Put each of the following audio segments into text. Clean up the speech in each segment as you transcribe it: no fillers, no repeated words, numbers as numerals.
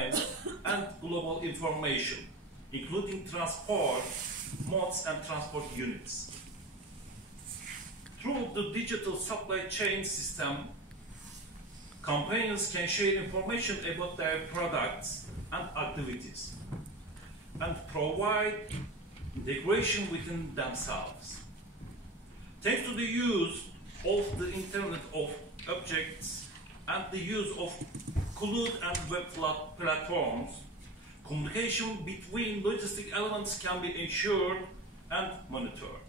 time and global information, including transport modes and transport units. Through the digital supply chain system, companies can share information about their products and activities and provide integration within themselves. Thanks to the use of the Internet of Objects and the use of cloud and web platforms, communication between logistic elements can be ensured and monitored.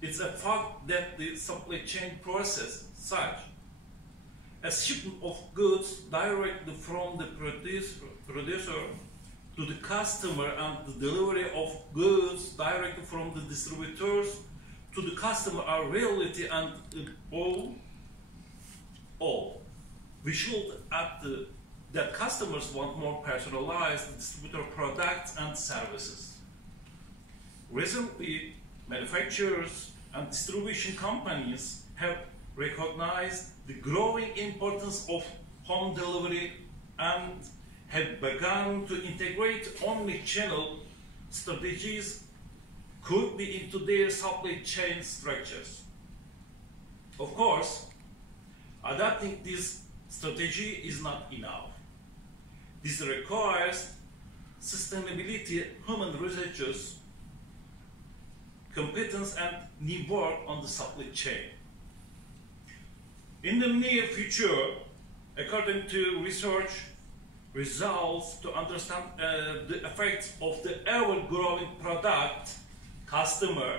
It's a fact that the supply chain process, such as shipment of goods directly from the producer to the customer and the delivery of goods directly from the distributors to the customer, are reality and all. We should add that customers want more personalized distributor products and services. Recently, manufacturers and distribution companies have recognized the growing importance of home delivery and have begun to integrate omni-channel strategies could be into their supply chain structures. Of course, adapting this strategy is not enough. This requires sustainability, human researchers, competence, and new work on the supply chain. In the near future, according to research results, to understand the effects of the ever-growing product, customer,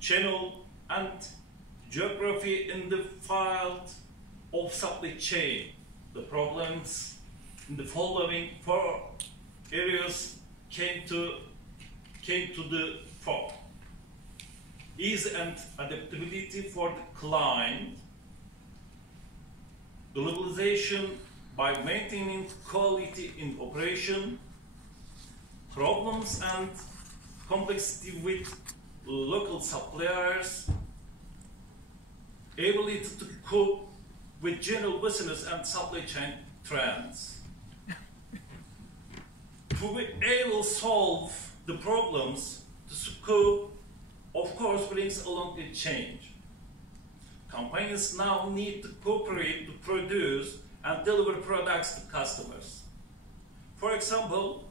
channel, and geography in the field of supply chain, the problems in the following 4 areas came to the fore. Ease and adaptability for the client, globalization by maintaining quality in operation, problems and complexity with local suppliers, ability to cope with general business and supply chain trends. To be able to solve the problems, the scope, of course, brings along a change. Companies now need to cooperate to produce and deliver products to customers. For example,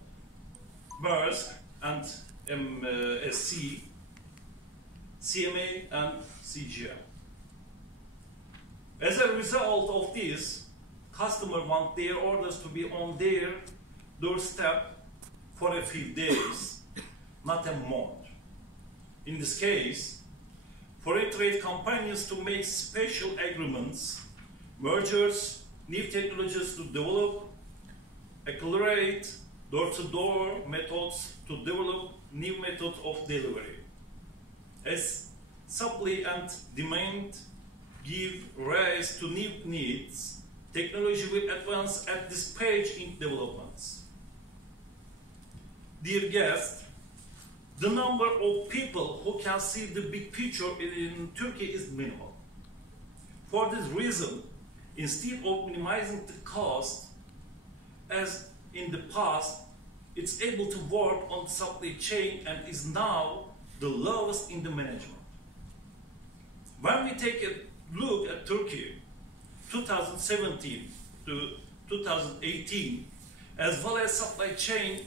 Maersk and MSC, CMA and CGM. As a result of this, customers want their orders to be on their doorstep for a few days, not a month. In this case, foreign trade companies to make special agreements, mergers, new technologies to develop, accelerate door-to-door methods to develop new methods of delivery. As supply and demand give rise to new needs, technology will advance at this stage in developments. Dear guests, the number of people who can see the big picture in Turkey is minimal. For this reason, instead of minimizing the cost, as in the past, it's able to work on the supply chain and is now the lowest in the management. When we take a look at Turkey, 2017 to 2018, as well as supply chain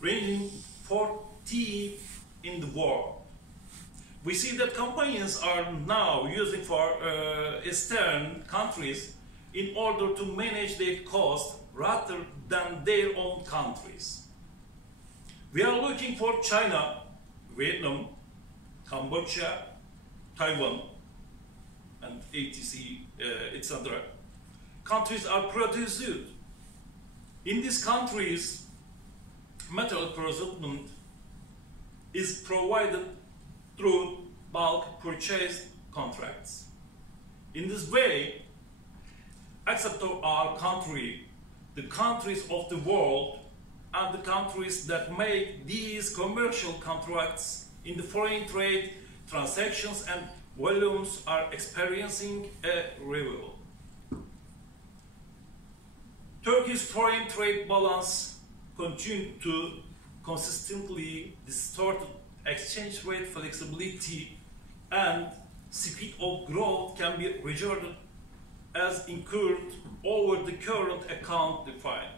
ranging 40 in the world, we see that companies are now using for Eastern countries in order to manage their costs rather than their own countries. We are looking for China, Vietnam, Cambodia, Taiwan, and etc. Countries are produced. In these countries, material procurement is provided through bulk purchase contracts. In this way, except for our country, the countries of the world and the countries that make these commercial contracts in the foreign trade transactions and volumes are experiencing a revival. Turkey's foreign trade balance continued to consistently distort exchange rate flexibility, and speed of growth can be regarded as incurred over the current account defined.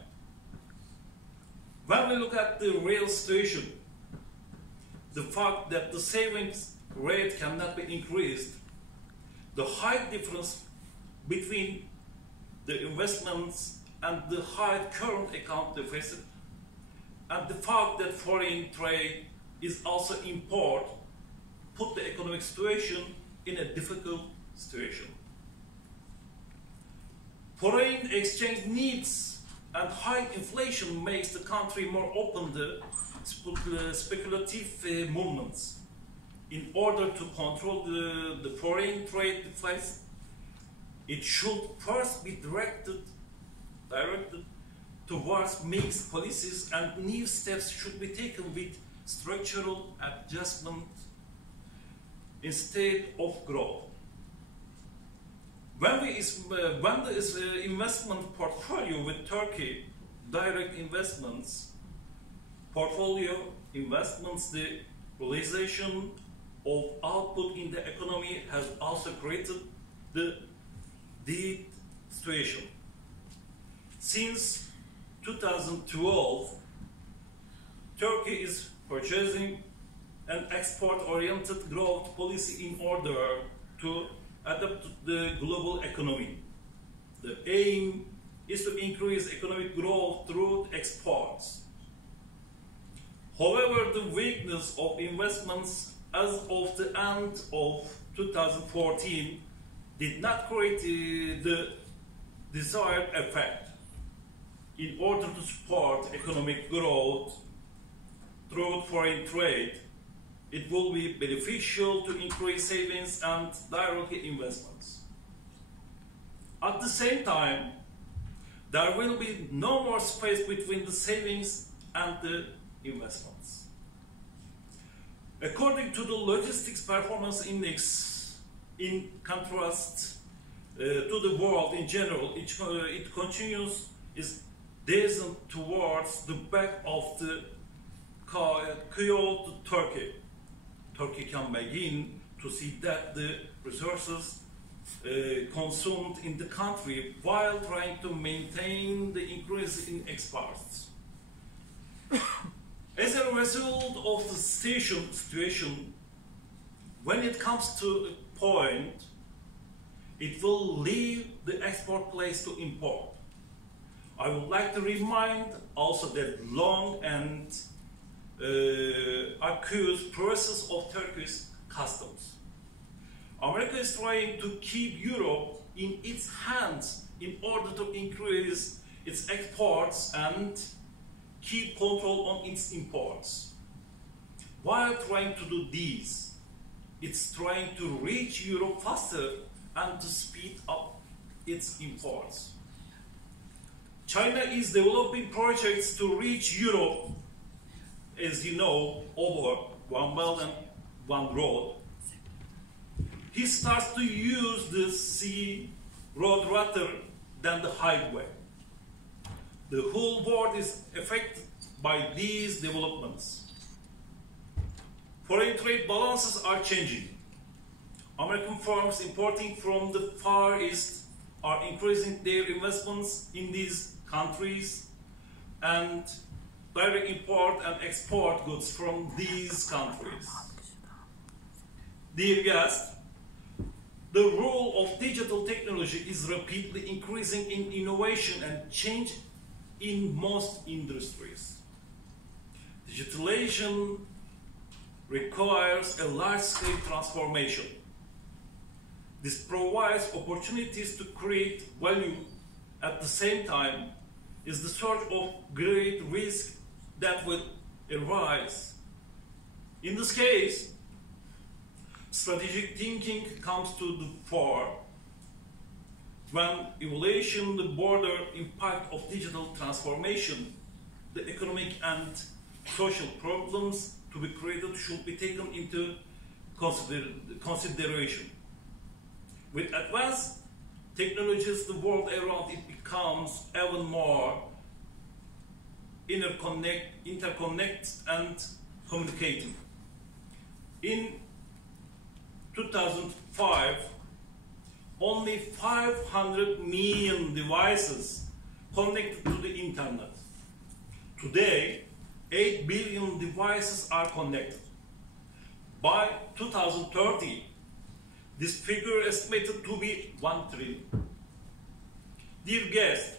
When we look at the real situation, the fact that the savings rate cannot be increased, the high difference between the investments and the high current account deficit, and the fact that foreign trade is also import, put the economic situation in a difficult situation. Foreign exchange needs and high inflation makes the country more open to speculative movements. In order to control the foreign trade deficit, it should first be directed towards mixed policies, and new steps should be taken with structural adjustment instead of growth. When the investment portfolio with Turkey, direct investments, portfolio investments, the realization of output in the economy has also created the situation. Since 2012, Turkey is purchasing an export-oriented growth policy in order to adapt to the global economy. The aim is to increase economic growth through exports. However, the weakness of investments as of the end of 2014 did not create the desired effect. In order to support economic growth through foreign trade, it will be beneficial to increase savings and direct investments. At the same time, there will be no more space between the savings and the investments. According to the Logistics Performance Index, in contrast to the world in general, it continues its descent towards the back of the Kyoto Turkey. Turkey can begin to see that the resources consumed in the country while trying to maintain the increase in exports. As a result of the situation, when it comes to a point, it will leave the export place to import. I would like to remind also that long and accused process of Turkish customs. America is trying to keep Europe in its hands in order to increase its exports and keep control on its imports. While trying to do this, it's trying to reach Europe faster and to speed up its imports. China is developing projects to reach Europe, as you know, over One Belt and One Road. He starts to use the sea road rather than the highway. The whole world is affected by these developments. Foreign trade balances are changing. American firms importing from the Far East are increasing their investments in these countries, and direct import and export goods from these countries. Dear guests, the role of digital technology is rapidly increasing in innovation and change in most industries. Digitalization requires a large-scale transformation. This provides opportunities to create value. At the same time, is the sort of great risk that will arise. In this case, strategic thinking comes to the fore when evaluating the broader impact of digital transformation. The economic and social problems to be created should be taken into consideration. With advanced technologies, the world around it becomes even more interconnected and communicating. In 2005, only 500 million devices connected to the internet. Today, 8 billion devices are connected. By 2030, this figure is estimated to be 1 trillion. Dear guests,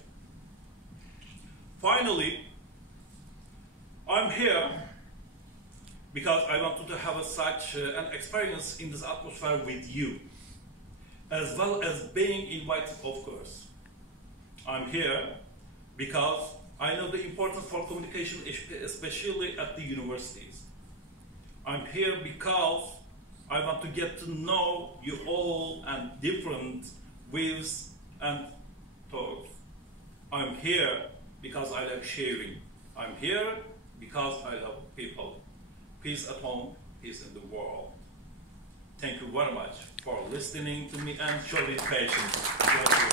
finally, I'm here because I wanted to have such an experience in this atmosphere with you, as well as being invited, of course. I'm here because I know the importance for communication, especially at the universities. I'm here because I want to get to know you all and different views and thoughts. I'm here because I love sharing. I'm here because I love people. Peace at home, peace in the world. Thank you very much for listening to me and showing patience.